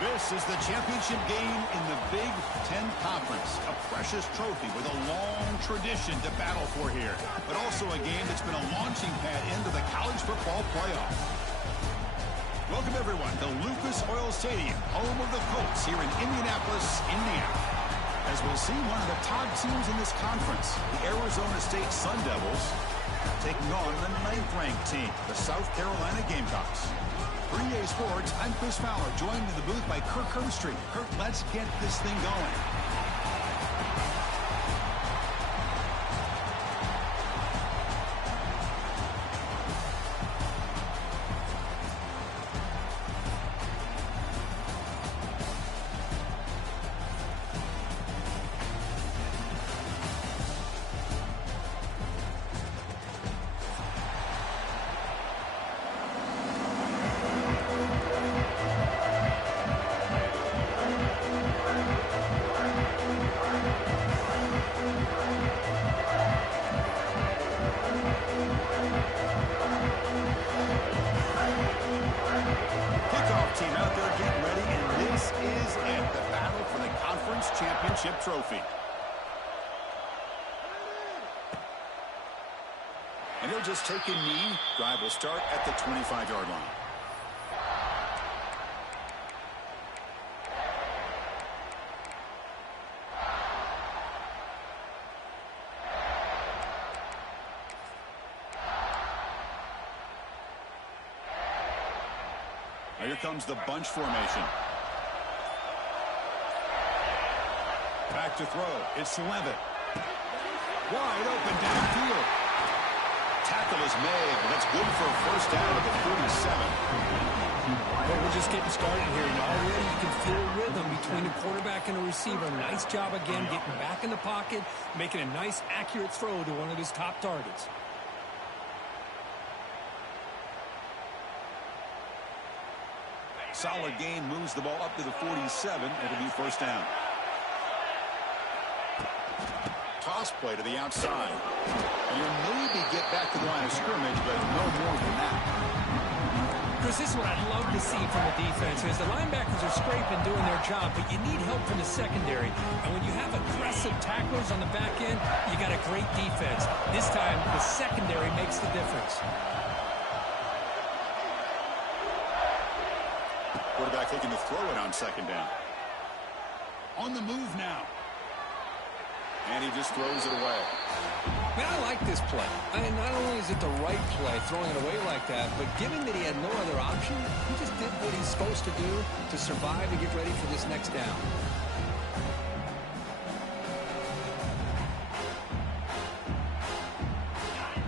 This is the championship game in the Big Ten Conference. A precious trophy with a long tradition to battle for here. But also a game that's been a launching pad into the college football playoff. Welcome, everyone, to Lucas Oil Stadium, home of the Colts here in Indianapolis, Indiana. As we'll see, one of the top teams in this conference, the Arizona State Sun Devils, taking on the 9th-ranked team, the South Carolina Gamecocks. For EA Sports, I'm Chris Fowler, joined in the booth by Kirk Herbstreit. Kirk, let's get this thing going. Championship trophy. And he'll just take a knee. Drive will start at the 25-yard line. Now here comes the bunch formation. Back to throw. It's Levitt. Wide open downfield. Tackle is made, but that's good for a first down at the 47. Well, we're just getting started here. And already you can feel a rhythm between the quarterback and the receiver. Nice job again getting back in the pocket, making a nice, accurate throw to one of his top targets. Solid gain, moves the ball up to the 47. It'll be first down. Toss play to the outside. And you'll maybe get back to the line of scrimmage, but no more than that. Chris, this is what I'd love to see from the defense is the linebackers are scraping, doing their job, but you need help from the secondary. And when you have aggressive tacklers on the back end, you got a great defense. This time, the secondary makes the difference. Quarterback looking to throw it on second down. On the move now. And he just throws it away. Man, I like this play. I mean, not only is it the right play, throwing it away like that, but given that he had no other option, he just did what he's supposed to do to survive and get ready for this next down.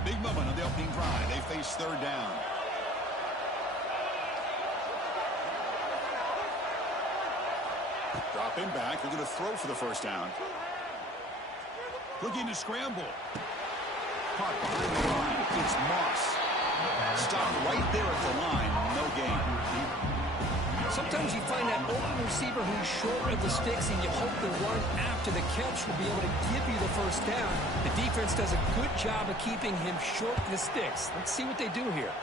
Big moment on the opening drive. They face third down. Dropping back. They're going to throw for the first down. Looking to scramble. Caught behind the line. It's Moss. Stop right there at the line. No gain. Sometimes you find that open receiver who's short of the sticks, and you hope the run after the catch will be able to give you the first down. The defense does a good job of keeping him short of the sticks. Let's see what they do here.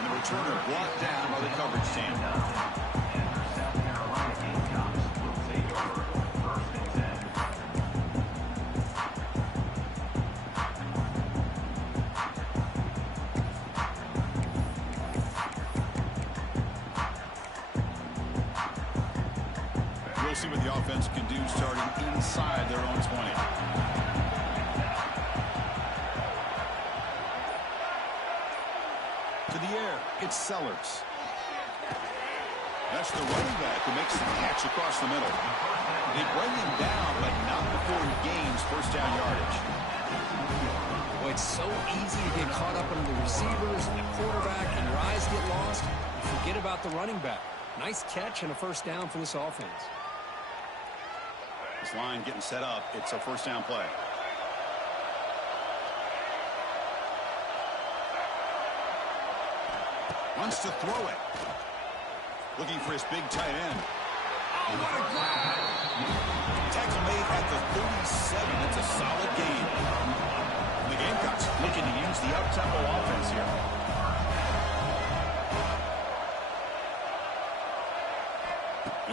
And the returner brought down by the coverage team. We'll see what the offense can do starting inside their own 20. To the air, it's Sellers. That's the running back who makes the catch across the middle. They bring him down, but not before he gains first down yardage. Well, it's so easy to get caught up in the receivers and the quarterback, and your eyes get lost. You forget about the running back. Nice catch and a first down for this offense. This line getting set up. It's a first down play. Wants to throw it. Looking for his big tight end. Oh, what a grab! Tackle made at the 37. That's a solid gain. The Gamecocks looking to use the up-tempo offense here.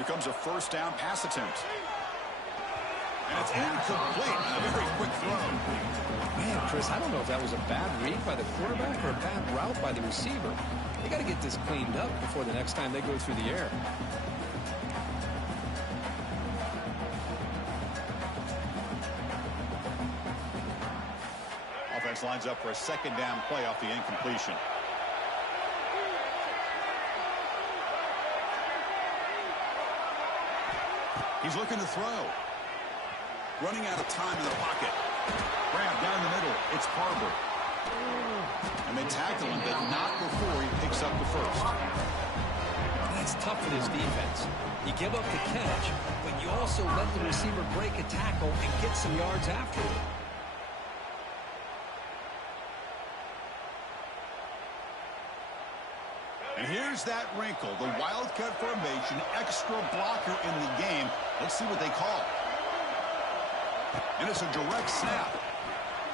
Here comes a first down pass attempt. And it's incomplete. A very quick throw. Man, Chris, I don't know if that was a bad read by the quarterback or a bad route by the receiver. They got to get this cleaned up before the next time they go through the air. Offense lines up for a second down play off the incompletion. He's looking to throw. Running out of time in the pocket. Grab down the middle. It's Barber. And they tackle him, but not before he picks up the first. That's tough for this defense. You give up the catch, but you also let the receiver break a tackle and get some yards after it. And here's that wrinkle. The wildcat formation, extra blocker in the game. Let's see what they call. And it's a direct snap.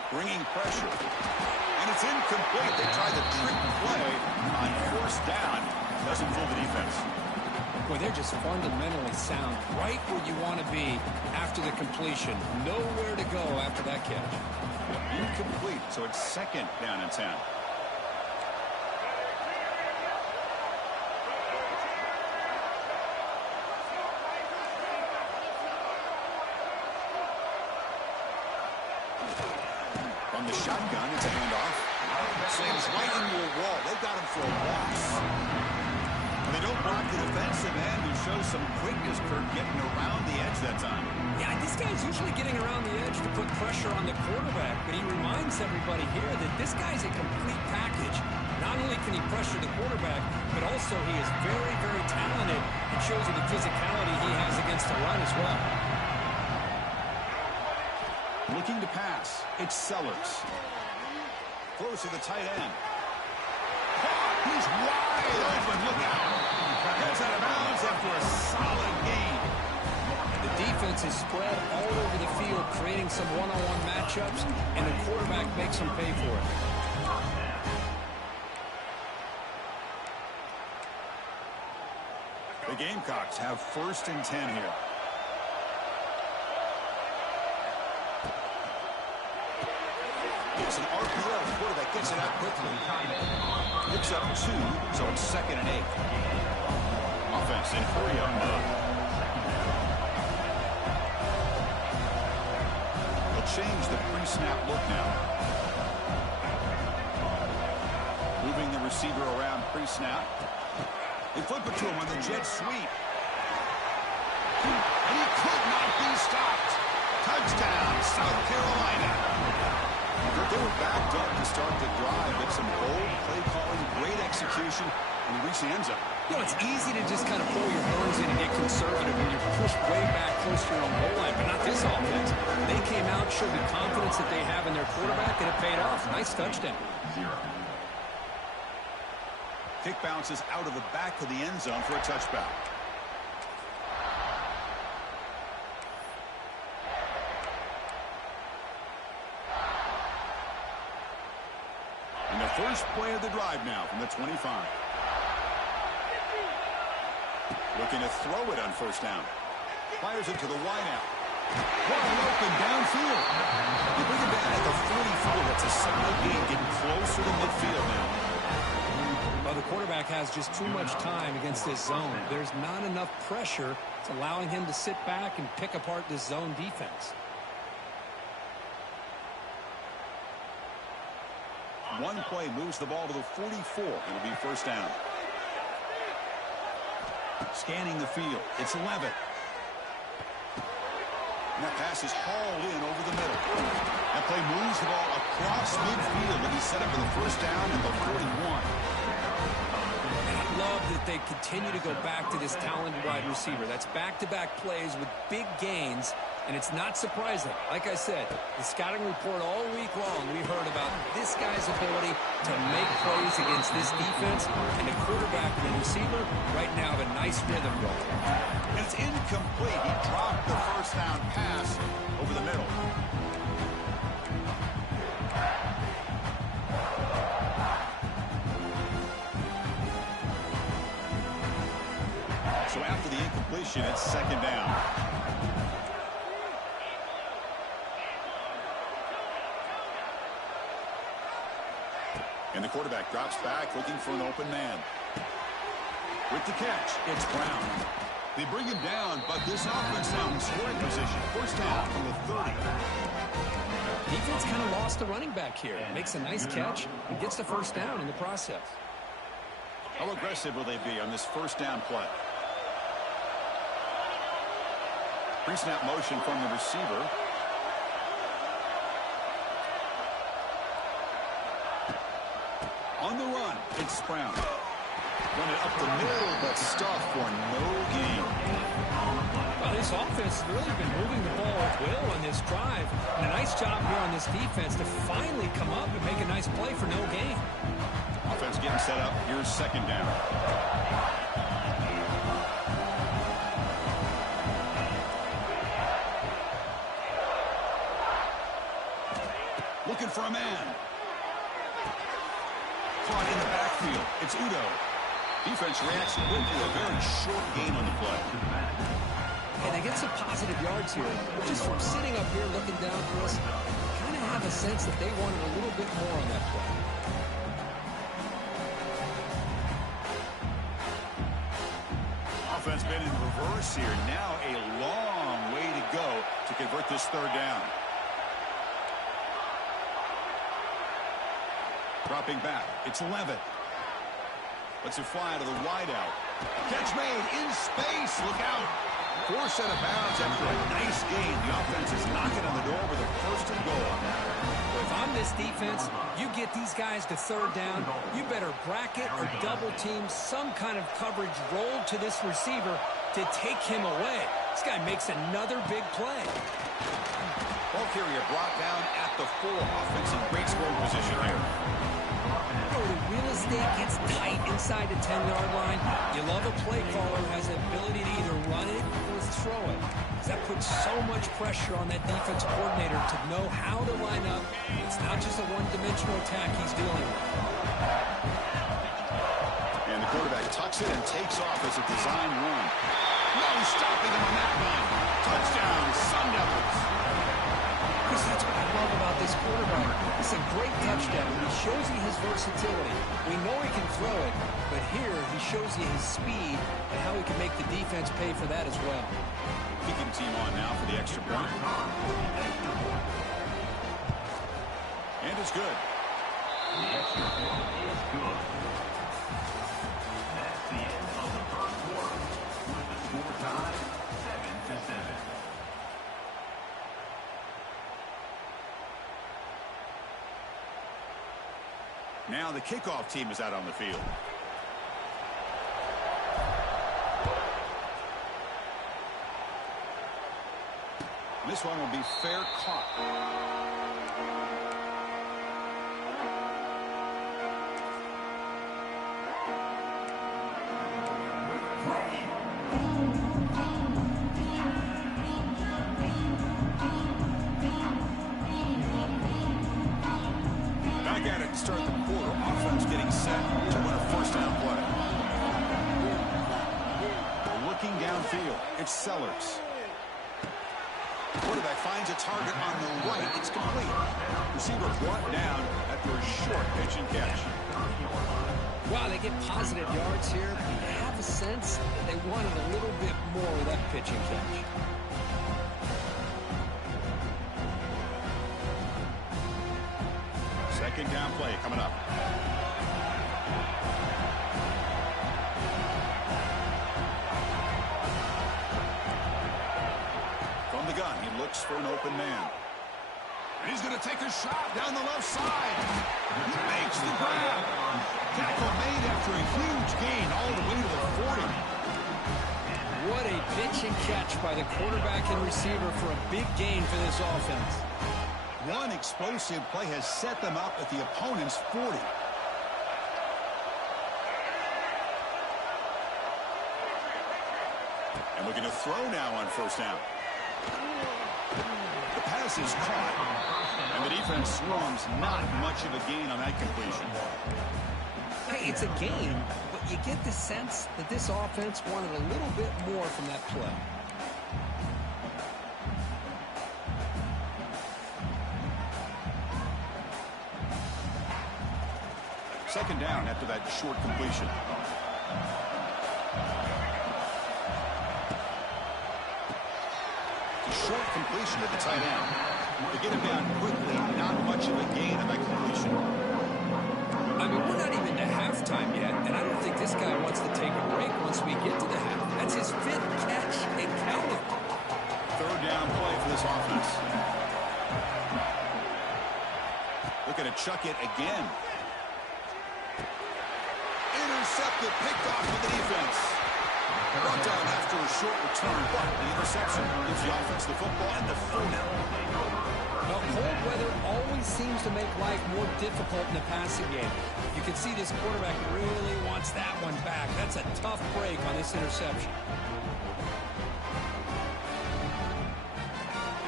Bringing pressure. And it's incomplete. They try the trick play on first down. Doesn't fool the defense. Boy, they're just fundamentally sound. Right where you want to be after the completion. Nowhere to go after that catch. Incomplete. So it's second down and 10. On the shotgun, it's a handoff. Sings right into a wall. They've got him for a loss. And they don't block the defensive end, who shows some quickness, Kirk, getting around the edge that time. Yeah, this guy's usually getting around the edge to put pressure on the quarterback, but he reminds everybody here that this guy's a complete package. Not only can he pressure the quarterback, but also he is very, very talented and shows you the physicality he has against the run as well. Looking to pass. It's Sellers. Throws to the tight end. He's wide open. Look out. Gets out of bounds after a solid gain. The defense is spread all over the field, creating some one-on-one matchups, and the quarterback makes them pay for it. The Gamecocks have first and 10 here. It's an RPO. Quarterback gets it out quickly. Picks up 2, so it's second and 8. Offense in hurry-up mode. They'll change the pre-snap look now. Moving the receiver around pre-snap. They flip it to him on the jet sweep. And he could not be stopped. Touchdown, South Carolina. They were backed up to start the drive, but some bold play calling, great execution, and reach the end zone. You know, it's easy to just kind of pull your horns in and get conservative when you're pushed way back close to your own goal line, but not this offense. They came out, showed the confidence that they have in their quarterback, and it paid off. Nice touchdown. Kick bounces out of the back of the end zone for a touchback. And the first play of the drive now from the 25. Looking to throw it on first down. Fires it to the wideout. Wide open downfield. You bring it down at the 44. That's a solid gain, getting closer to midfield now. Well, the quarterback has just too much time against this zone. There's not enough pressure. It's allowing him to sit back and pick apart this zone defense. One play moves the ball to the 44. It'll be first down. Scanning the field. It's 11. And that pass is hauled in over the middle. That play moves the ball across midfield, and he's set up for the first down at the 41. And I love that they continue to go back to this talented wide receiver. That's back-to-back plays with big gains, and it's not surprising. Like I said, the scouting report all week long, we heard about this guy's ability to make plays against this defense, and the quarterback and the receiver right now have a nice rhythm going. And it's incomplete. He dropped the first down pass over the middle. So after the incompletion, completion. It's second down. And the quarterback drops back looking for an open man. With the catch, it's Brown. They bring him down, but this offense now in scoring position. First down from the 30. Defense kind of lost the running back here. Makes a nice catch and gets the first down in the process. How aggressive will they be on this first down play? Pre-snap motion from the receiver. On the run, it's Brown. Run it up the middle, but stuffed for no gain. Well, this offense has really been moving the ball at will on this drive. And a nice job here on this defense to finally come up and make a nice play for no gain. Offense getting set up. Here's second down. Looking for a man. Caught in the backfield. It's Udo. Defense reacts quickly. A very short gain on the play. And they get some positive yards here. Just from sitting up here looking down for us, kind of have a sense that they wanted a little bit more on that play. Offense been in reverse here. Now a long way to go to convert this third down. Dropping back. It's Levitt. Lets it fly to the wideout. Catch made in space. Look out. Forced out of bounds after a nice gain. The offense is knocking on the door with a first and goal. If I'm this defense, you get these guys to third down, you better bracket or double team some kind of coverage rolled to this receiver to take him away. This guy makes another big play. Ball carrier brought down at the 4. Offense in great scoring position here. The real estate gets tight inside the 10-yard line. You love a play caller who has the ability to either run it or throw it. That puts so much pressure on that defense coordinator to know how to line up. It's not just a one-dimensional attack he's dealing with. And the quarterback tucks it and takes off as a design run. No stopping him on that run. Touchdown, Sun Devils. Chris, that's what I love about this quarterback. It's a great touchdown. He shows you his versatility. We know he can throw it, but here he shows you his speed and how he can make the defense pay for that as well. Kicking team on now for the extra point. And it's good. The extra point is good. That's the end of the first quarter. With the score tied 7-7. Now the kickoff team is out on the field. This one will be fair caught. Back at it to start the quarter. Offense getting set to win a first down play. Looking downfield. It's Sellers. Quarterback finds a target on the right. It's complete. Receiver brought down after a short pitch and catch. Wow, they get positive yards here. I have a sense that they wanted a little bit more with that pitch and catch. Second down play coming up. From the gun, he looks for an open man. And he's going to take a shot down the left side. He makes the grab. Tackle made after a huge gain all the way to the 40. What a pitch and catch by the quarterback and receiver for a big gain for this offense. One explosive play has set them up at the opponent's 40. And looking to throw now on first down. The pass is caught, and the defense swarms. Not much of a gain on that completion. Hey, it's a game, but you get the sense that this offense wanted a little bit more from that play. Second down after that short completion. A short completion to the tight end. To get him down quickly, not much of a gain on that completion. I mean, we're not even to halftime yet, and I don't think this guy wants to take a break once we get to the half. That's his 5th catch and counting. Third down play for this offense. Looking to chuck it again. Intercepted, picked off with the defense. Brought down after a short return, but the interception gives the offense the football and the foot. Well, cold weather always seems to make life more difficult in the passing game. You can see this quarterback really wants that one back. That's a tough break on this interception.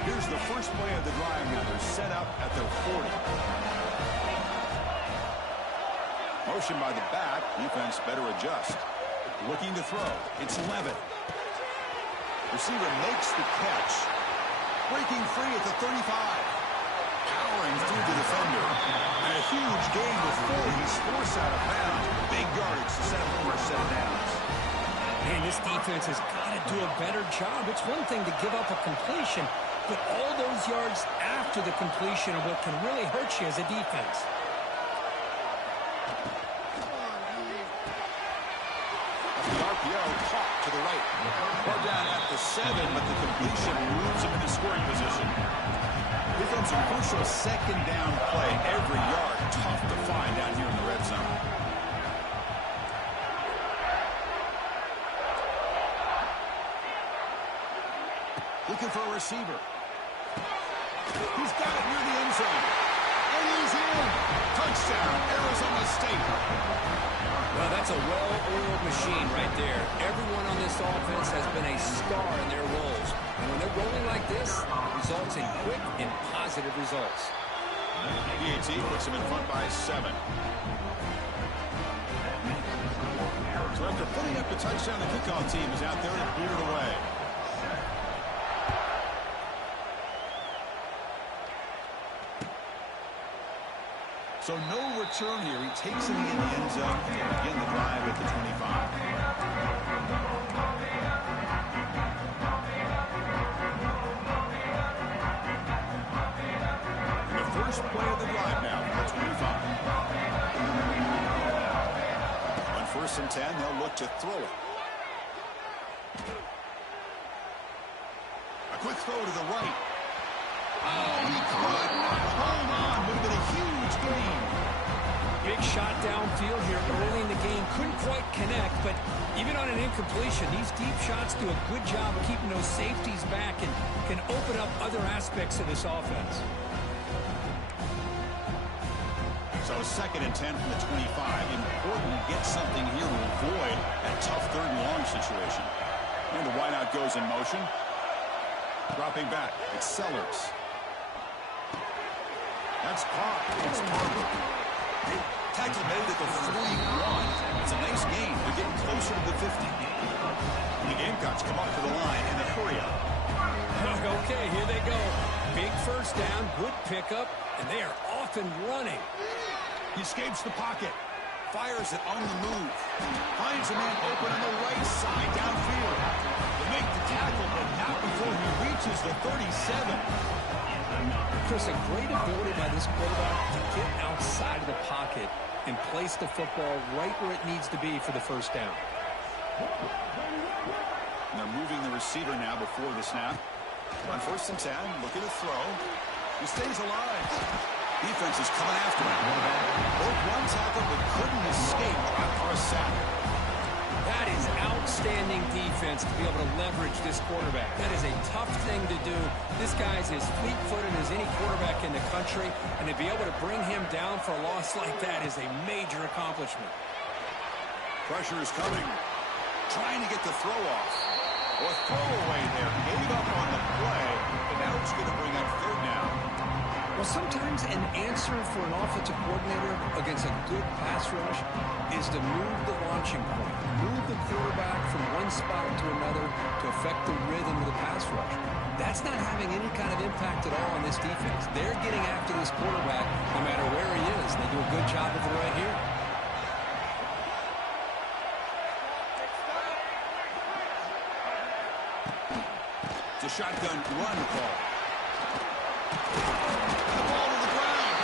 Here's the first play of the drive now. They're set up at their 40. Motion by the back. Defense better adjust. Looking to throw. It's Levitt. Receiver makes the catch. Breaking free at the 35. Powering through the defender. And a huge gain before he's forced out of bounds. Big yardage to set up the first set of downs. Man, this defense has got to do a better job. It's one thing to give up a completion, but all those yards after the completion are what can really hurt you as a defense. Caught to the right. Ball down at the 7, but the completion moves him into scoring position. Defense a crucial second down play. Every yard tough to find down here in the red zone. Looking for a receiver. He's got it near the end zone. And he's in. Touchdown, Arizona State. Well, that's a well-oiled machine right there. Everyone on this offense has been a star in their roles. And when they're rolling like this, it results in quick and positive results. PAT puts him in front by 7. So after putting up the touchdown, the kickoff team is out there to clear it away. So no return here. He takes it in the end zone to begin the drive at the 25. And the first play of the drive now at the 25. On 1st and 10, they'll look to throw it. A quick throw to the right. Oh, he could not hold on. Would have been a huge gain. Big shot downfield here early in the game. Couldn't quite connect, but even on an incompletion, these deep shots do a good job of keeping those safeties back and can open up other aspects of this offense. So 2nd and 10 from the 25. Important to get something here to avoid that tough 3rd and long situation. And the wideout goes in motion. Dropping back. It's Sellers. That's caught. It's Barber. Tackle made at the 41. It's a nice gain. They're getting closer to the 50. The Gamecocks come up to the line in a hurry up. Okay, here they go. Big first down, good pickup, and they are off and running. He escapes the pocket. Fires it on the move. Finds a man open on the right side downfield. They make the tackle, but not before he reaches the 37. Chris, a great ability by this quarterback to get outside of the pocket and place the football right where it needs to be for the first down. And they're moving the receiver now before the snap. On 1st and 10, looking to throw. He stays alive. Defense is coming after him. Both one tackle, but couldn't escape after a sack. That is outstanding defense to be able to leverage this quarterback. That is a tough thing to do. This guy's as fleet-footed as any quarterback in the country, and to be able to bring him down for a loss like that is a major accomplishment. Pressure is coming. Trying to get the throw off. Or throwaway there. Gave up on the play, and now it's going to bring up 3rd down. Well, sometimes an answer for an offensive coordinator against a good pass rush is to move the launching point, move the quarterback from one spot to another to affect the rhythm of the pass rush. That's not having any kind of impact at all on this defense. They're getting after this quarterback no matter where he is. They do a good job of it right here. It's a shotgun run call. The ball to the ground.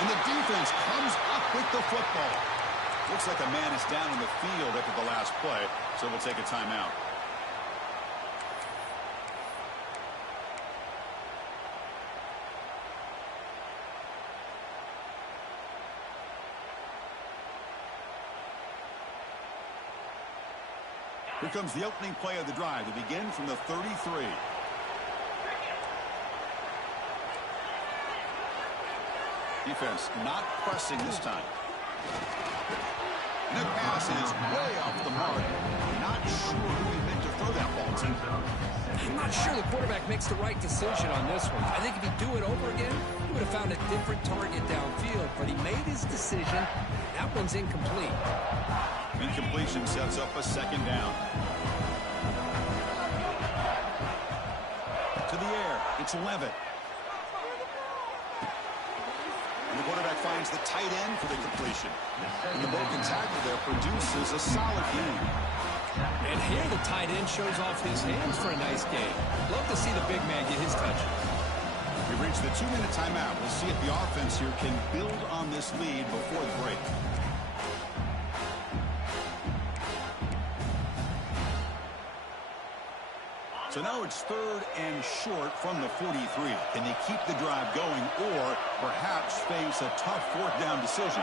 And the defense comes up with the football. Looks like a man is down in the field after the last play, so we'll take a timeout. Here comes the opening play of the drive to begin from the 33. Defense not pressing this time. And the pass is way off the mark. Not sure who he meant to throw that ball to. I'm not sure the quarterback makes the right decision on this one. I think if he'd do it over again, he would have found a different target downfield, but he made his decision. That one's incomplete. Incompletion sets up a second down. To the air, it's Levitt. And the quarterback finds the tight end for the completion. And the broken tackle there produces a solid game. And here the tight end shows off his hands for a nice game. Love to see the big man get his touches. We've reached the 2-minute timeout. We'll see if the offense here can build on this lead before the break. So now it's 3rd and short from the 43. Can they keep the drive going or perhaps face a tough 4th down decision?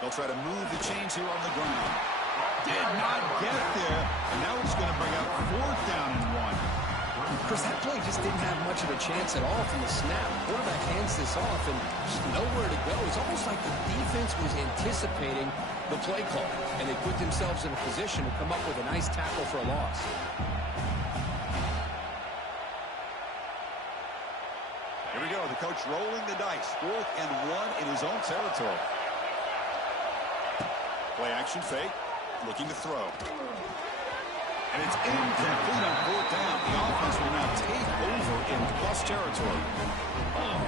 They'll try to move the chains here on the ground. Did not get there, and now it's going to bring up 4th down and 1. Chris, that play just didn't have much of a chance at all from the snap. Quarterback hands this off and just nowhere to go. It's almost like the defense was anticipating the play call, and they put themselves in a position to come up with a nice tackle for a loss. Here we go. The coach rolling the dice. 4th and 1 in his own territory. Play action fake. Looking to throw. And it's incomplete on 4th down. The offense will now take over in plus territory. Oh,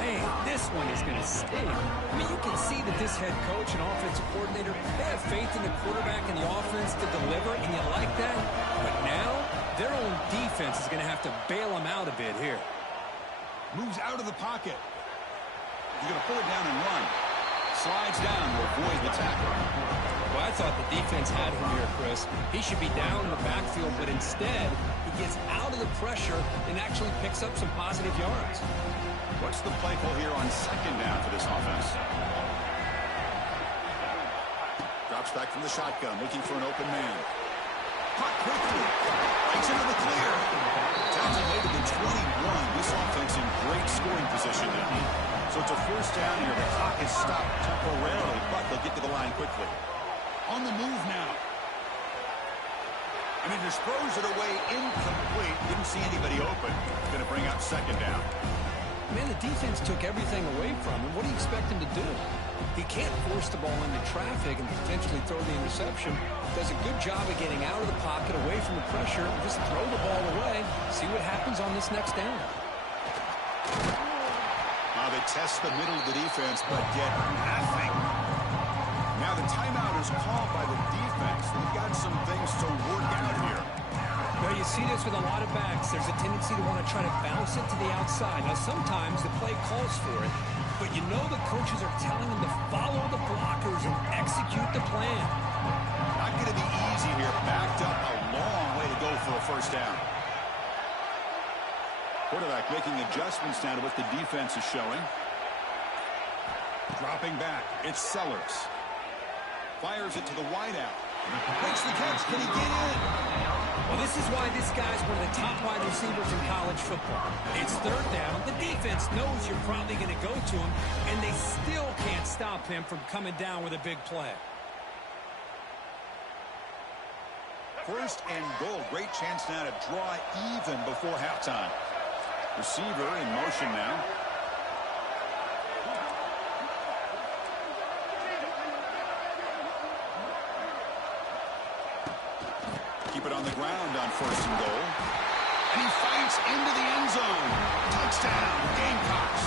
man, this one is going to sting. I mean, you can see that this head coach and offensive coordinator, they have faith in the quarterback and the offense to deliver, and you like that. But now, their own defense is going to have to bail them out a bit here. Moves out of the pocket. He's going to pull it down and run. Slides down to avoid the tackle. Well, I thought the defense had him here, Chris. He should be down in the backfield, but instead, he gets out of the pressure and actually picks up some positive yards. What's the play call here on 2nd down for this offense? Drops back from the shotgun, looking for an open man. Caught quickly. Breaks into the clear. Townsend made it to 21. This offense in great scoring position now. So it's a 1st down here. The clock is stopped temporarily, but they'll get to the line quickly. On the move now. And he throws it away incomplete. Didn't see anybody open. Going to bring up 2nd down. Man, the defense took everything away from him. What do you expect him to do? He can't force the ball into traffic and potentially throw the interception. Does a good job of getting out of the pocket, away from the pressure, and just throw the ball away. See what happens on this next down. They test the middle of the defense, but get nothing. Now the timeout is called by the defense. They've got some things to work out here. Well, you see this with a lot of backs. There's a tendency to want to try to bounce it to the outside. Now, sometimes the play calls for it, but you know the coaches are telling them to follow the blockers and execute the plan. Not going to be easy here. Backed up a long way to go for a 1st down. Quarterback making adjustments now to what the defense is showing. Dropping back. It's Sellers. Fires it to the wideout. Makes the catch. Can he get in? Well, this is why this guy's one of the top wide receivers in college football. It's 3rd down. The defense knows you're probably going to go to him, and they still can't stop him from coming down with a big play. First and goal. Great chance now to draw even before halftime. Receiver in motion now. Keep it on the ground on first and goal. And he fights into the end zone. Touchdown, Gamecocks.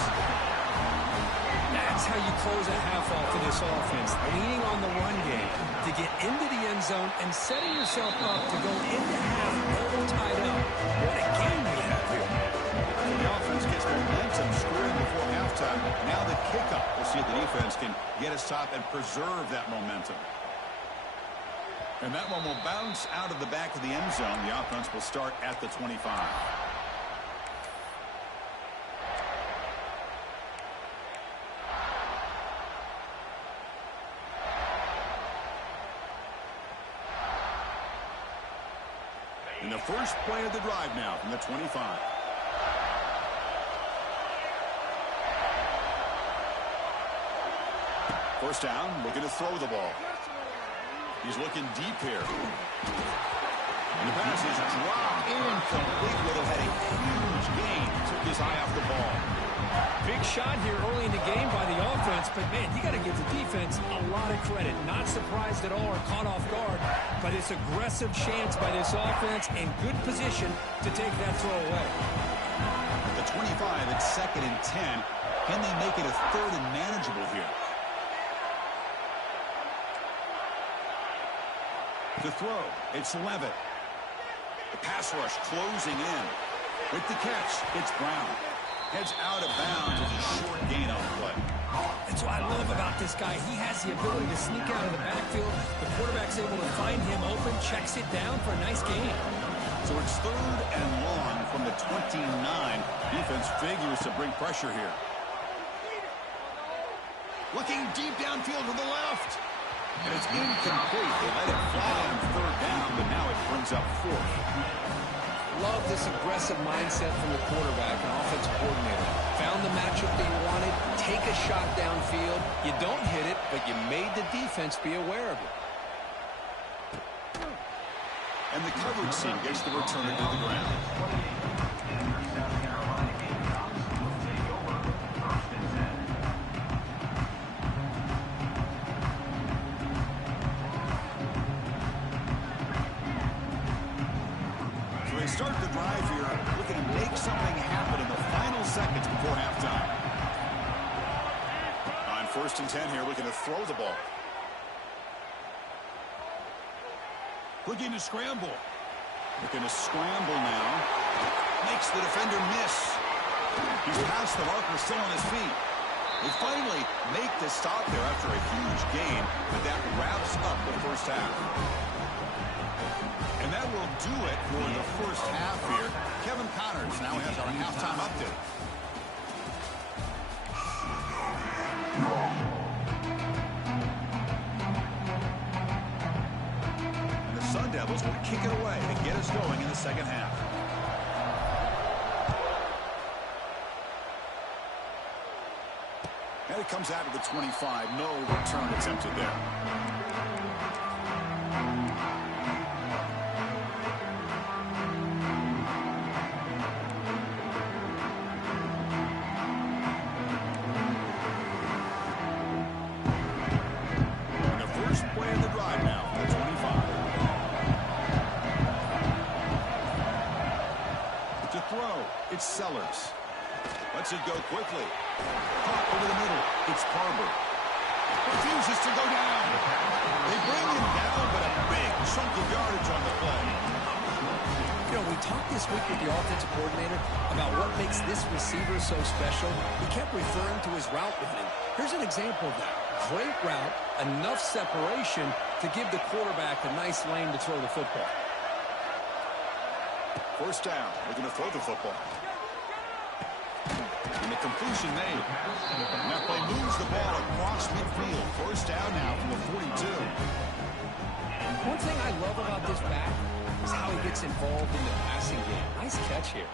That's how you close a half off of this offense, leaning on the run game to get into the end zone and setting yourself up to go into half all tied up. What a game we have here. The offense gets momentum scoring before halftime. Now the kickoff. We'll see if the defense can get a stop and preserve that momentum. And that one will bounce out of the back of the end zone. The offense will start at the 25. In the first play of the drive now from the 25. First down, looking to throw the ball. He's looking deep here. And the pass is dropped incomplete. Would have had a huge gain. Took his eye off the ball. Big shot here early in the game by the offense, but man, you got to give the defense a lot of credit. Not surprised at all or caught off guard by this aggressive chance by this offense and good position to take that throw away. The 25, it's 2nd and 10. Can they make it a 3rd and manageable here? To throw, it's Levitt. The pass rush closing in. With the catch, it's Brown. Heads out of bounds with a short gain on the play. That's what I love about this guy. He has the ability to sneak out of the backfield. The quarterback's able to find him open, checks it down for a nice gain. So it's 3rd and long from the 29. Defense figures to bring pressure here. Looking deep downfield to the left. And it's incomplete. They let it fly on 3rd down, but now it brings up 4th. Love this aggressive mindset from the quarterback and offensive coordinator. Found the matchup that you wanted, take a shot downfield. You don't hit it, but you made the defense be aware of it. And the coverage team gets the return to the ground. Start the drive here, looking to make something happen in the final seconds before halftime. On 1st and 10 here, looking to throw the ball. Looking to scramble. Looking to scramble now. Makes the defender miss. He's past the marker, still on his feet. They finally make the stop there after a huge gain, but that wraps up the first half. And that will do it for the first half here. Kevin Connors now has our halftime update. And the Sun Devils will kick it away to get us going in the second half. And it comes out of the 25. No return attempted there. It's Sellers. Lets it go quickly. Caught over the middle. It's Carver. Refuses to go down. They bring him down, but a big chunk of yardage on the play. You know, we talked this week with the offensive coordinator about what makes this receiver so special. He kept referring to his route running. Here's an example of that. Great route, enough separation to give the quarterback a nice lane to throw the football. First down, looking to throw the football. And the completion made. And that play moves the ball across midfield. First down now from the 42. One thing I love about this back is how he gets involved in the passing game. Nice catch here.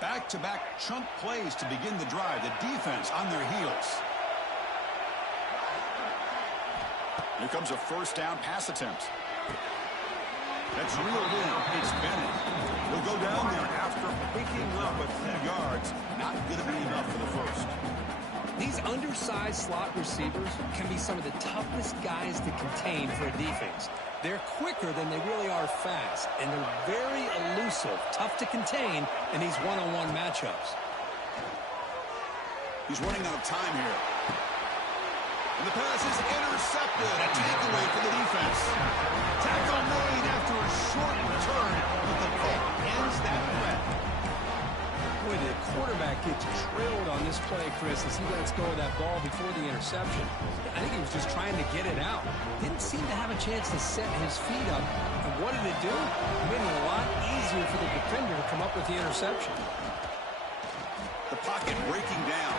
Back-to-back chunk plays to begin the drive. The defense on their heels. Here comes a first down pass attempt. That's reeled in. It's Bennett. He'll go down there after picking up a few yards. Not going to be enough for the first. These undersized slot receivers can be some of the toughest guys to contain for a defense. They're quicker than they really are fast, and they're very elusive, tough to contain in these one-on-one matchups. He's running out of time here. And the pass is intercepted. A takeaway for the defense. Tackle made after a short return, but the pick ends that threat. Boy, the quarterback gets trailed on this play, Chris, as he lets go of that ball before the interception. I think he was just trying to get it out. Didn't seem to have a chance to set his feet up. And what did it do? It made it a lot easier for the defender to come up with the interception. The pocket breaking down.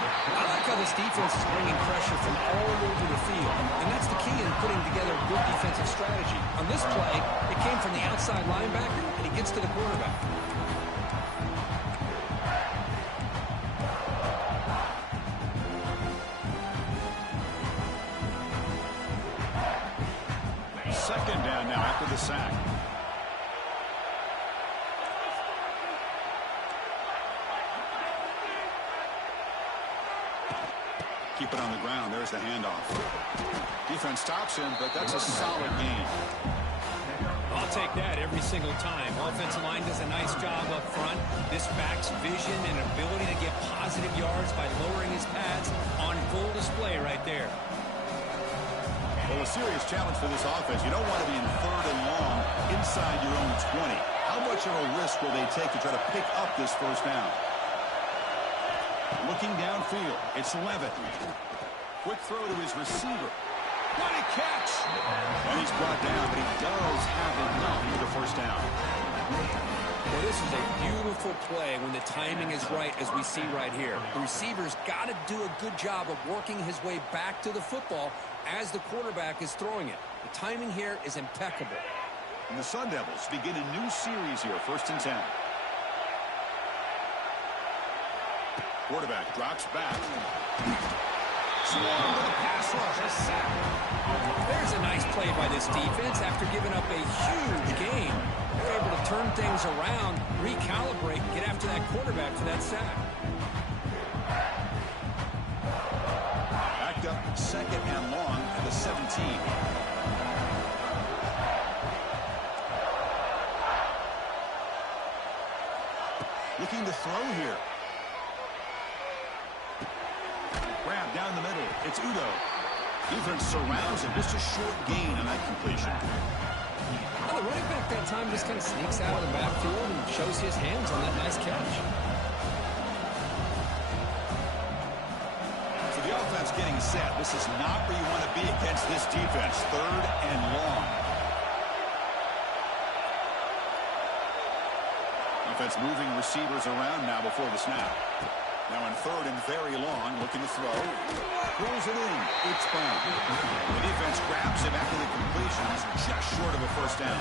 I like how this defense is bringing pressure from all over the field, and that's the key in putting together a good defensive strategy. On this play, it came from the outside linebacker, and he gets to the quarterback. Second down now after the sack. Keep it on the ground. There's the handoff. Defense stops him, but that's a solid gain. I'll take that every single time. Offensive line does a nice job up front. This back's vision and ability to get positive yards by lowering his pads on full display right there. Well, a serious challenge for this offense. You don't want to be in third and long inside your own 20. How much of a risk will they take to try to pick up this first down? Looking downfield, it's Levitt. Quick throw to his receiver. What a catch! And he's brought down, but he does have enough for the first down. Well, this is a beautiful play when the timing is right, as we see right here. The receiver's got to do a good job of working his way back to the football as the quarterback is throwing it. The timing here is impeccable. And the Sun Devils begin a new series here, 1st and 10. Quarterback drops back. Swarm with a pass rush. A sack. There's a nice play by this defense after giving up a huge gain. They're able to turn things around, recalibrate, and get after that quarterback for that sack. Backed up 2nd and long at the 17. Looking to throw here. Grab down the middle. It's Udo. Defense surrounds him. Just a short gain on that completion. Well, the running back that time just kind of sneaks out of the backfield and shows his hands on that nice catch. So the offense getting set. This is not where you want to be against this defense. 3rd and long. Offense moving receivers around now before the snap. Now in 3rd and very long, looking to throw. Throws it in. It's Brown. The defense grabs him after the completion. He's just short of a first down.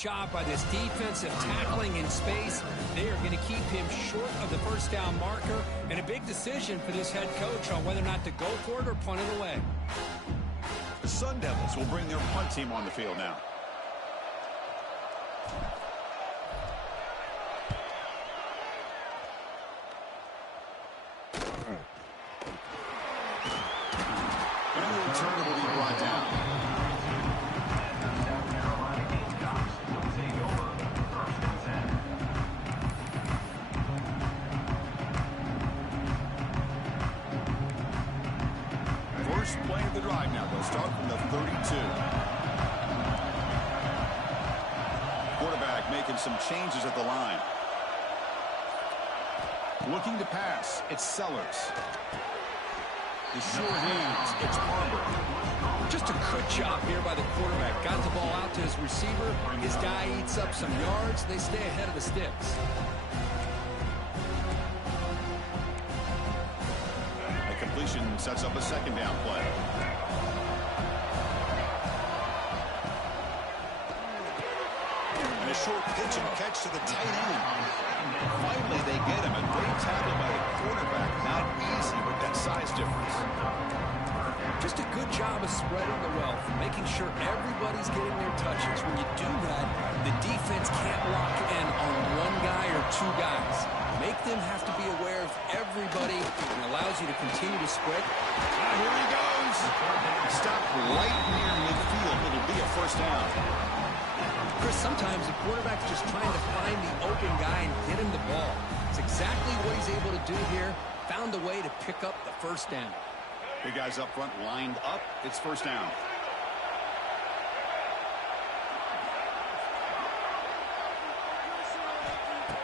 job by this defensive tackling in space. They are going to keep him short of the first down marker, and a big decision for this head coach on whether or not to go for it or punt it away. The Sun Devils will bring their punt team on the field now. And the return will be brought down. First play of the drive now. They'll start from the 32. Quarterback making some changes at the line. Looking to pass, it's Sellers. The sure hands, it's Barber. Just a good job here by the quarterback. Got the ball out to his receiver. His guy eats up some yards. They stay ahead of the sticks. A completion sets up a second down play. And a short pitch and catch to the tight end. Finally, they get him. A great tackle by the quarterback. Not easy with that size difference. Just a good job of spreading the wealth, making sure everybody's getting their touches. When you do that, the defense can't lock in on one guy or two guys. Make them have to be aware of everybody, and allows you to continue to spread. Here he goes. Stop right near midfield. It'll be a first down. Chris, sometimes the quarterback's just trying to find the open guy and get him the ball. It's exactly what he's able to do here. Found a way to pick up the first down. Big guys up front lined up. It's first down.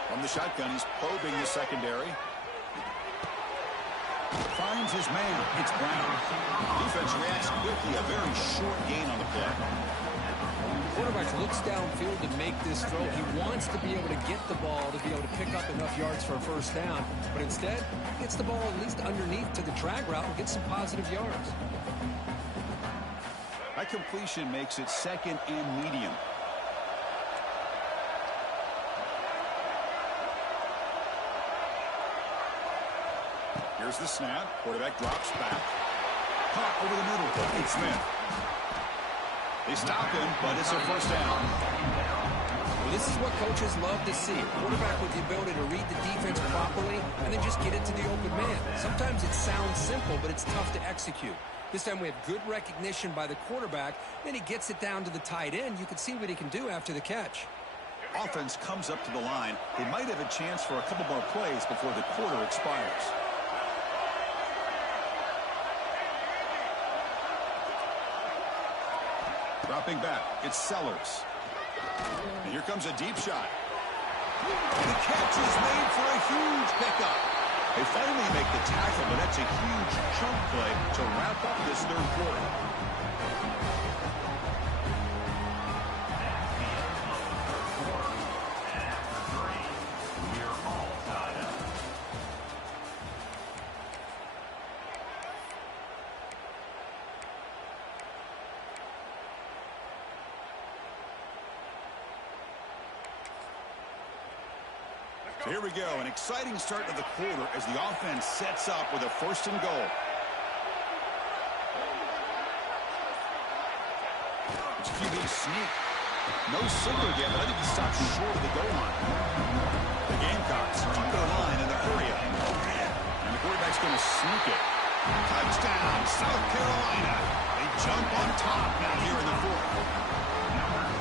From the shotgun, he's probing the secondary. Finds his man. It's Brown. Defense reacts quickly. A very short gain on the play. Quarterback looks downfield to make this throw. He wants to be able to get the ball to be able to pick up enough yards for a first down. But instead, he gets the ball at least underneath to the drag route and gets some positive yards. That completion makes it second and medium. Here's the snap. Quarterback drops back. Caught over the middle. It's Smith. They stop him, but it's a first down. Well, this is what coaches love to see. A quarterback with the ability to read the defense properly and then just get it to the open man. Sometimes it sounds simple, but it's tough to execute. This time we have good recognition by the quarterback. Then he gets it down to the tight end. You can see what he can do after the catch. Offense comes up to the line. They might have a chance for a couple more plays before the quarter expires. Dropping back, it's Sellers. And here comes a deep shot. The catch is made for a huge pickup. They finally make the tackle, but that's a huge chunk play to wrap up this third quarter. So here we go, an exciting start to the quarter as the offense sets up with a first and goal. It's QB sneak. No signal yet, but I think he stopped short of the goal line. The Gamecocks on their line in a hurry up. And the quarterback's going to sneak it. Touchdown, South Carolina. They jump on top now here in the fourth.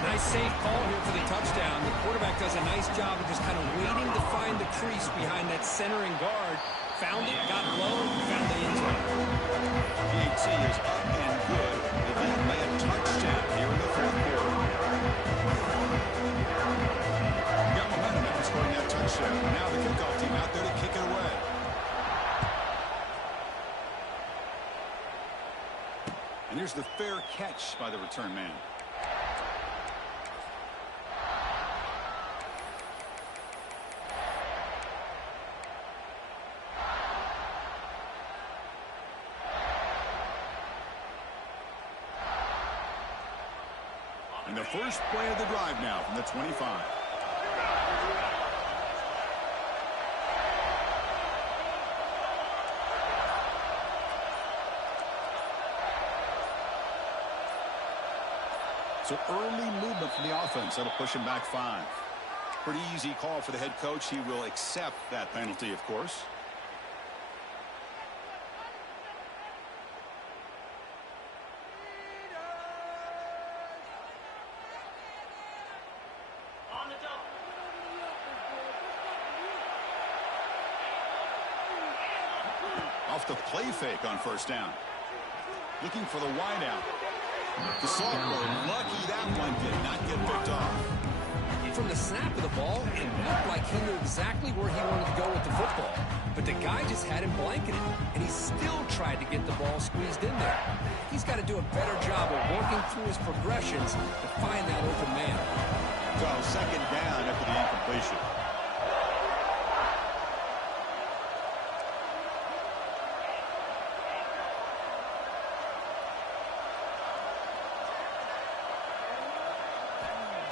Nice safe call here for the touchdown. The quarterback does a nice job of just kind of waiting to find the crease behind that centering guard. Found it, got low, found the end zone. PAT is up and good. They lead by a touchdown here in the fourth quarter. Got momentum after scoring that touchdown. Now the kickoff team out there to kick it away. And here's the fair catch by the return man. And the first play of the drive now from the 25. So early movement from the offense. That'll push him back 5. Pretty easy call for the head coach. He will accept that penalty, of course. Off the play fake on first down. Looking for the wideout. The sophomore, lucky that one did not get picked off. From the snap of the ball, it looked like he knew exactly where he wanted to go with the football. But the guy just had him blanketed, and he still tried to get the ball squeezed in there. He's got to do a better job of working through his progressions to find that open man. So second down after the incompletion.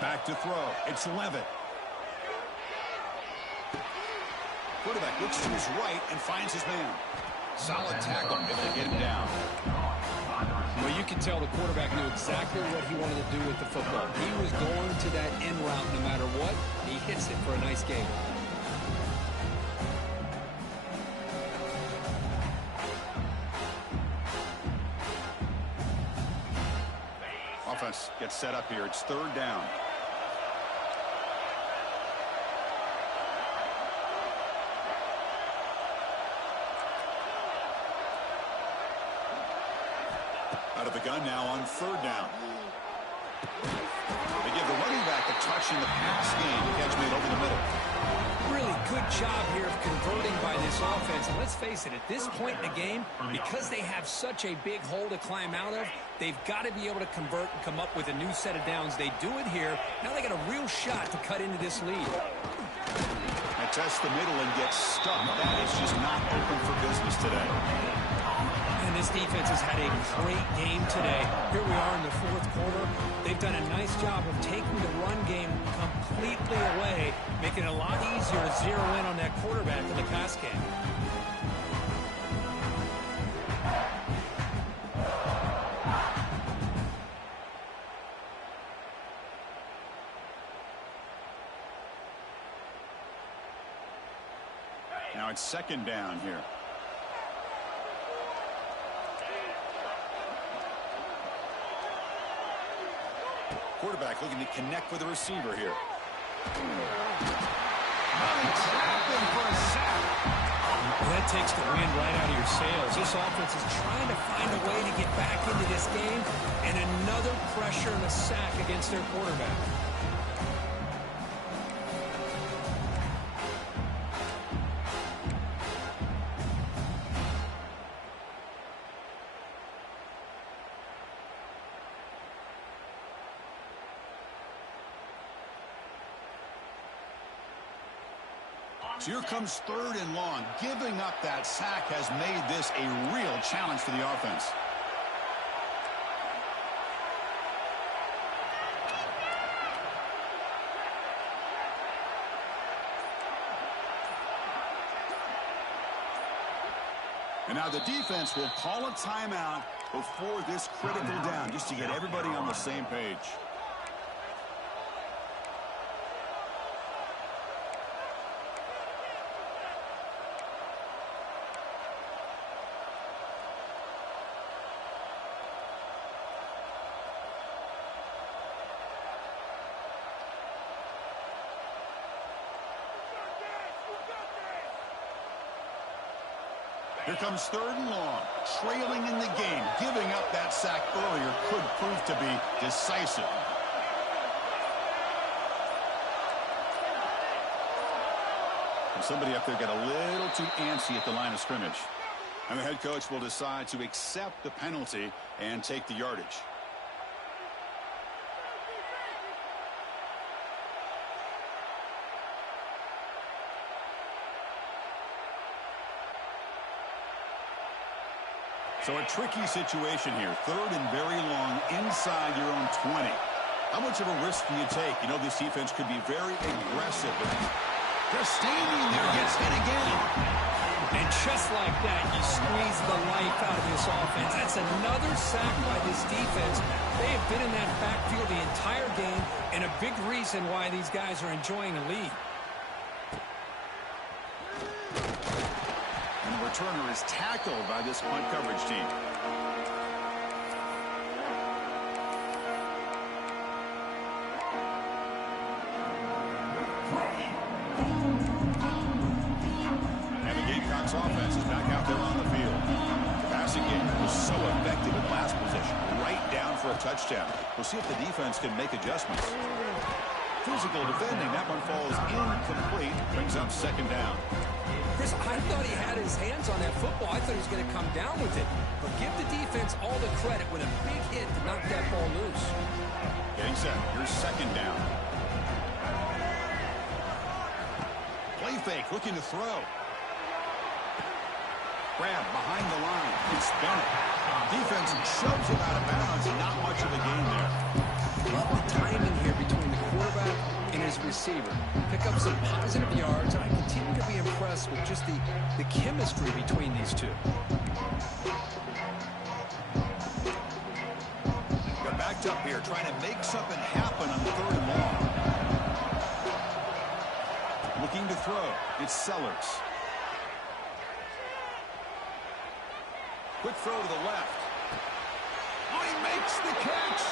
Back to throw. It's Levitt. Quarterback looks to his right and finds his man. Solid tackle, able to get him down. Well, you can tell the quarterback knew exactly what he wanted to do with the football. He was going to that in route no matter what. He hits it for a nice gain. Offense gets set up here. It's third down. Out of the gun now on third down. They give the running back a touch in the pass game. Catch made over the middle. Really good job here of converting by this offense. And let's face it, at this point in the game, because they have such a big hole to climb out of, they've got to be able to convert and come up with a new set of downs. They do it here. Now they got a real shot to cut into this lead. And test the middle and get stuck. That is just not open for business today. And this defense has had a great game today. Here we are in the fourth quarter. They've done a nice job of taking the run game completely away, making it a lot easier to zero in on that quarterback in the pass game. Now it's second down here. Quarterback looking to connect with the receiver here. That takes the wind right out of your sails. This offense is trying to find a way to get back into this game, and another pressure and a sack against their quarterback. So here comes third and long. Giving up that sack has made this a real challenge for the offense. And now the defense will call a timeout before this critical down, just to get everybody on the same page. Here comes third and long, trailing in the game. Giving up that sack earlier could prove to be decisive. And somebody up there got a little too antsy at the line of scrimmage. And the head coach will decide to accept the penalty and take the yardage. So a tricky situation here. Third and very long inside your own 20. How much of a risk do you take? You know, this defense could be very aggressive. Just standing there, gets hit again. And just like that, you squeeze the life out of this offense. That's another sack by this defense. They have been in that backfield the entire game, and a big reason why these guys are enjoying a lead. And the returner is tackled by this punt coverage team. Offense is back out there on the field. The passing game was so effective in last possession, right down for a touchdown. We'll see if the defense can make adjustments. Physical defending, that one falls incomplete, brings up second down. Chris, I thought he had his hands on that football. I thought he was going to come down with it. But give the defense all the credit with a big hit to knock that ball loose. Getting set. Here's second down. Play fake, looking to throw. Grab behind the line. It's Bennett. Defense shoves it out of bounds. Not much of a gain there. Love the timing here between the quarterback and his receiver. Pick up some positive yards, and I continue to be impressed with just the chemistry between these two. They're backed up here, trying to make something happen on the third and long. Looking to throw. It's Sellers. Quick throw to the left. Oh, he makes the catch.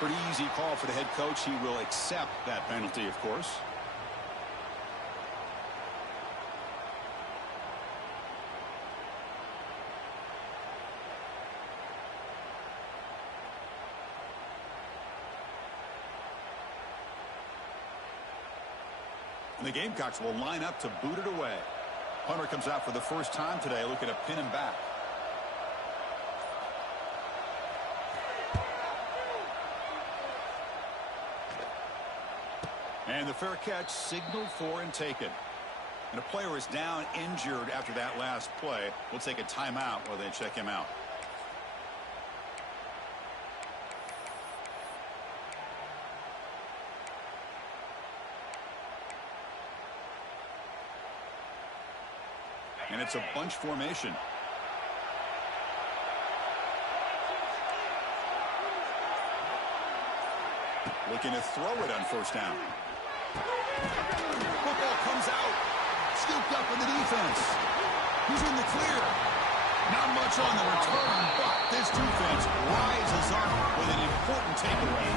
Pretty easy call for the head coach. He will accept that penalty, of course. And the Gamecocks will line up to boot it away. Punter comes out for the first time today, looking to pin him back. And the fair catch signaled for and taken. And a player is down injured after that last play. We'll take a timeout while they check him out. And it's a bunch formation. Looking to throw it on first down. Football comes out. Scooped up in the defense. He's in the clear. Not much on the return, but this defense rises up with an important takeaway.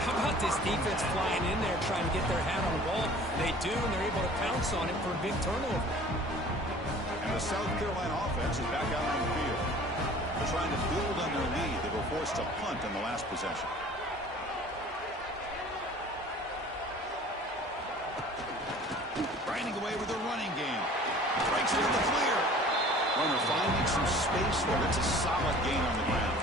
How about this defense flying in there trying to get their hat on the ball? They do, and they're able to pounce on it for a big turnover. And the South Carolina offense is back out on the field. They're trying to build on their lead. They were forced to punt in the last possession. Grinding away with a running game. Breaks into the clear. Runner finding some space there. It's a solid gain on the ground.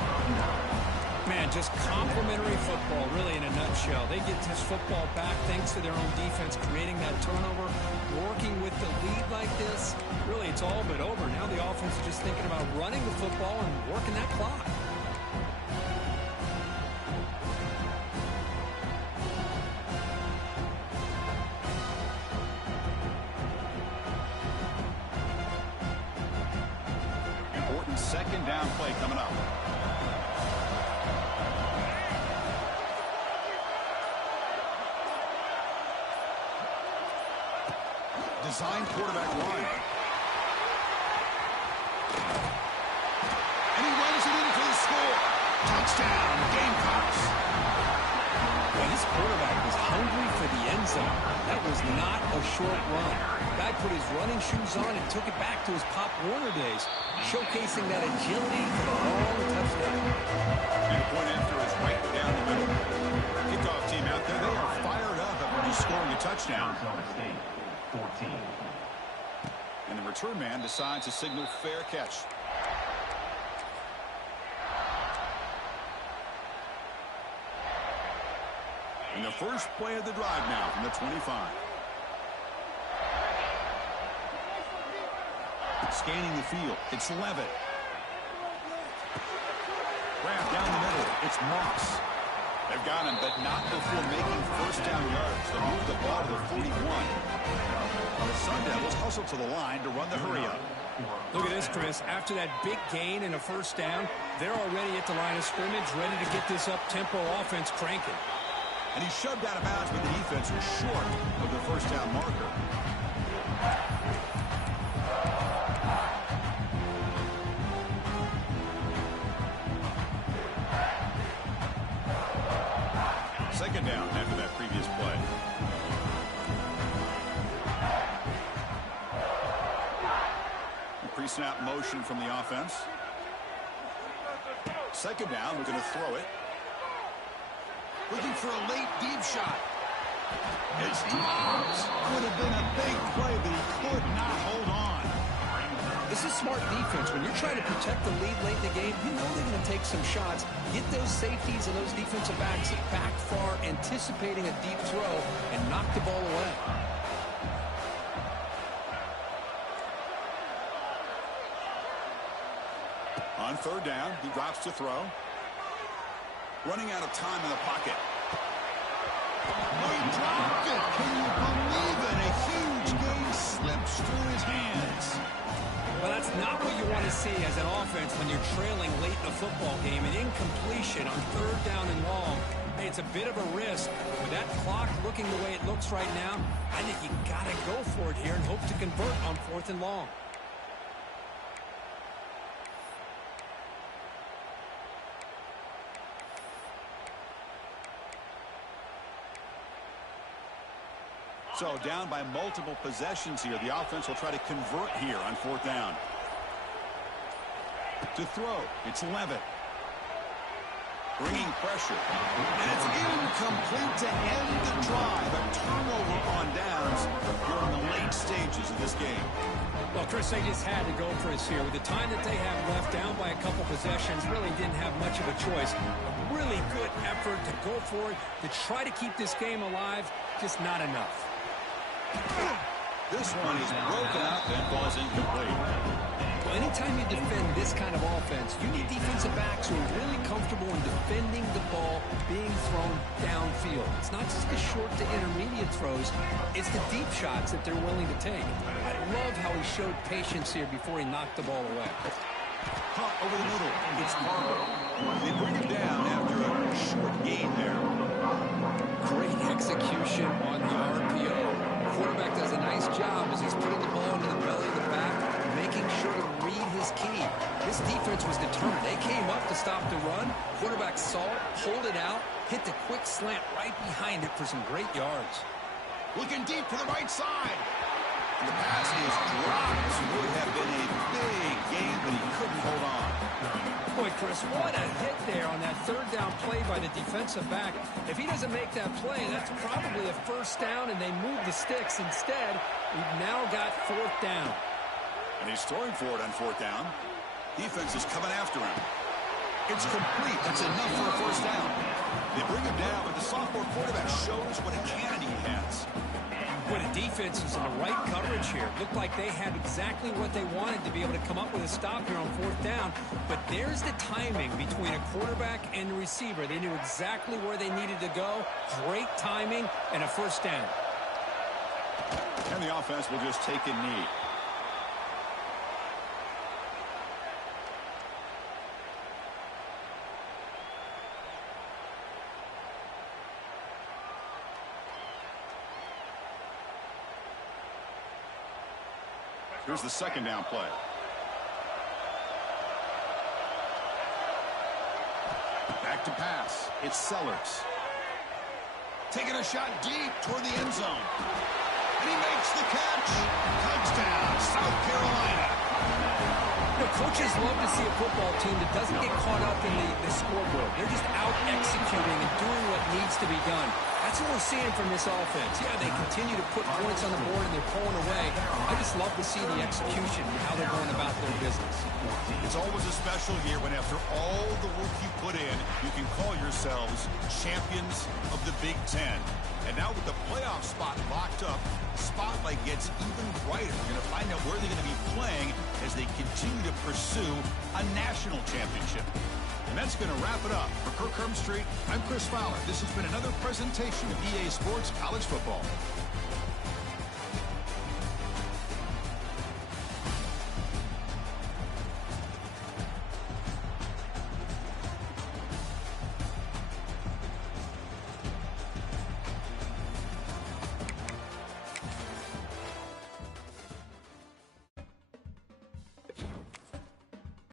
Man, just complimentary football, really, in a nutshell. They get this football back thanks to their own defense, creating that turnover, working with the lead like this. Really, it's all but over. Now the offense is just thinking about running the football and working that clock. Important second down play coming up. Design quarterback run. And he runs it in for the score. Touchdown, Gamecocks. Well, this quarterback was hungry for the end zone. That was not a short run. Guy put his running shoes on and took it back to his Pop Warner days, showcasing that agility for the long touchdown. And the point after is right down the middle. Kickoff team out there, they are fired up after just scoring a touchdown. 14. And the return man decides to signal fair catch. And the first play of the drive now from the 25. Scanning the field. It's Levitt. Grab down the middle. It's Moss. They've got him, but not before making first down yards. They'll move the ball to the 41. The Sun Devils hustle to the line to run the hurry-up. Look at this, Chris. After that big gain and a first down, they're already at the line of scrimmage, ready to get this up-tempo offense cranking. And he shoved out of bounds, but the defense was short of the first down marker. Second down after that previous play. Pre-snap motion from the offense. Second down, we're going to throw it. Looking for a late deep shot. It's dropped. Would have been a big play, but he could not hold on. This is smart defense. When you're trying to protect the lead late in the game, you know they're going to take some shots. Get those safeties and those defensive backs back far, anticipating a deep throw, and knock the ball away. On third down, he drops to throw. Running out of time in the pocket. Oh, he dropped it. Can you believe it? A huge gain slips through his hands. Well, that's not what you want to see as an offense when you're trailing late in the football game. An incompletion on third down and long. Hey, it's a bit of a risk. With that clock looking the way it looks right now, I think you got to go for it here and hope to convert on fourth and long. So down by multiple possessions here. The offense will try to convert here on fourth down. To throw, it's Levitt. Bringing pressure. And it's incomplete to end the drive. A turnover on downs during the late stages of this game. Well, Chris, they just had to go for us here. With the time that they have left, down by a couple possessions, really didn't have much of a choice. A really good effort to go for it, to try to keep this game alive, just not enough. This one is broken up and falls incomplete. Well, anytime you defend this kind of offense, you need defensive backs who are really comfortable in defending the ball being thrown downfield. It's not just the short to intermediate throws, it's the deep shots that they're willing to take. I love how he showed patience here before he knocked the ball away. Caught over the middle. It's Carver. They bring him down after a short gain there. Great execution on the RPO. The quarterback does a nice job as he's putting the ball into the belly of the back, making sure to read his key. This defense was determined. They came up to stop the run. Quarterback saw it, pulled it out, hit the quick slant right behind it for some great yards. Looking deep to the right side. And the pass is dropped. Would have been a big gain, but he couldn't hold on. Boy, Chris, what a hit there on that third down play by the defensive back. If he doesn't make that play, that's probably a first down, and they move the sticks. Instead, we've now got fourth down. And he's throwing for it on fourth down. Defense is coming after him. It's complete. That's enough for a first down. They bring him down, but the sophomore quarterback shows what a cannon he has. Boy, the defense is in the right coverage here. Looked like they had exactly what they wanted to be able to come up with a stop here on fourth down. But there's the timing between a quarterback and the receiver. They knew exactly where they needed to go. Great timing and a first down. And the offense will just take a knee. Here's the second down play. Back to pass. It's Sellers. Taking a shot deep toward the end zone. And he makes the catch. Touchdown, South Carolina. You know, coaches love to see a football team that doesn't get caught up in the scoreboard. They're just out executing and doing what needs to be done. That's what we're seeing from this offense. Yeah, they continue to put points on the board and they're pulling away. I just love to see the execution and how they're going about their business. It's always a special here when after all the work you put in, you can call yourselves champions of the Big Ten. And now with the playoff spot locked up, the spotlight gets even brighter. We're going to find out where they're going to be playing as they continue to pursue a national championship. And that's going to wrap it up. For Kirk Hermstreet, I'm Chris Fowler. This has been another presentation of EA Sports College Football.